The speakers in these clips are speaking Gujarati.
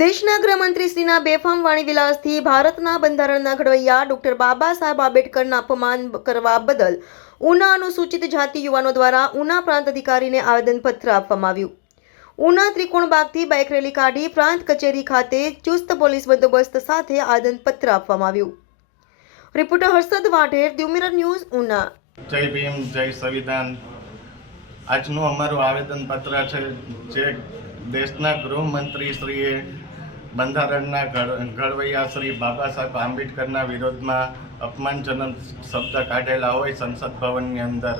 દેશના ગૃહમંત્રીશ્રીના બેફામ વાણી વિલાસથી ભારતના બંધારણના ઘડવૈયા ડોક્ટર બાબા સાહેબ આંબેડકરના અપમાન કરવા બદલ ઉના અનુસૂચિત જાતિ યુવાનો દ્વારા ઉના પ્રાંત અધિકારીને આવેદનપત્ર આપવામાં આવ્યું. ઉના ત્રિકોણબાગથી બાઇક રેલી કાઢી પ્રાંત કચેરી ખાતે ચુસ્ત પોલીસ બંદોબસ્ત સાથે આવેદનપત્ર આપવામાં આવ્યું. Reporter Harshad Vadher the mirror news, Una. જય ભીમ, જય સંવિધાન. આજનું અમારું આવેદનપત્ર છે જે દેશના ગૃહમંત્રી શ્રીએ બંધારણના ઘડ- ઘડવૈયા શ્રી બાબા સાહેબ આંબેડકરના વિરોધમાં અપમાનજનક શબ્દ કાઢેલા હોય સંસદ ભવનની અંદર.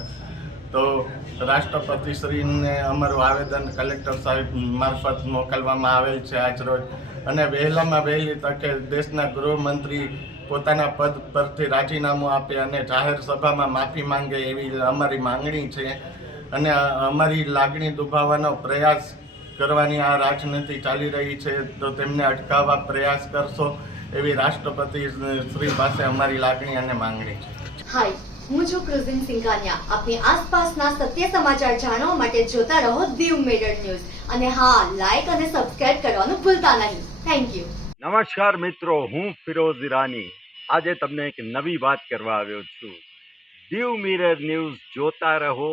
તો રાષ્ટ્રપતિશ્રીને અમારું આવેદન કલેક્ટર સાહેબ મારફત મોકલવામાં આવેલ છે આજરોજ. અને વહેલામાં વહેલી તકે દેશના ગૃહમંત્રી પોતાના પદ પરથી રાજીનામું આપે અને જાહેર સભામાં માફી માંગે એવી અમારી માંગણી છે. અને અમારી લાગણી દુભાવવાનો પ્રયાસ કરવાની આ રાજનીતિ ચાલી રહી છે તો તેમને અટકાવવા પ્રયાસ કરશો એવી રાષ્ટ્રપતિ શ્રી પાસે અમારી લાગણી અને માંગણી છે. હાય હું છું ક્રુઝિન સિંઘાનિયા. આપની આસપાસના સત્ય સમાચાર જાણવા માટે જોતા રહો દીવ મિરર ન્યૂઝ. અને હા લાઈક અને સબસ્ક્રાઇબ કરવાનું ભૂલતા નહીં. થેન્ક યુ નમસ્કાર મિત્રો હું ફિરોઝ ઈરાની. આજે તમને એક નવી વાત કરવા આવ્યો છું. દીવ મિરર ન્યૂઝ જોતા રહો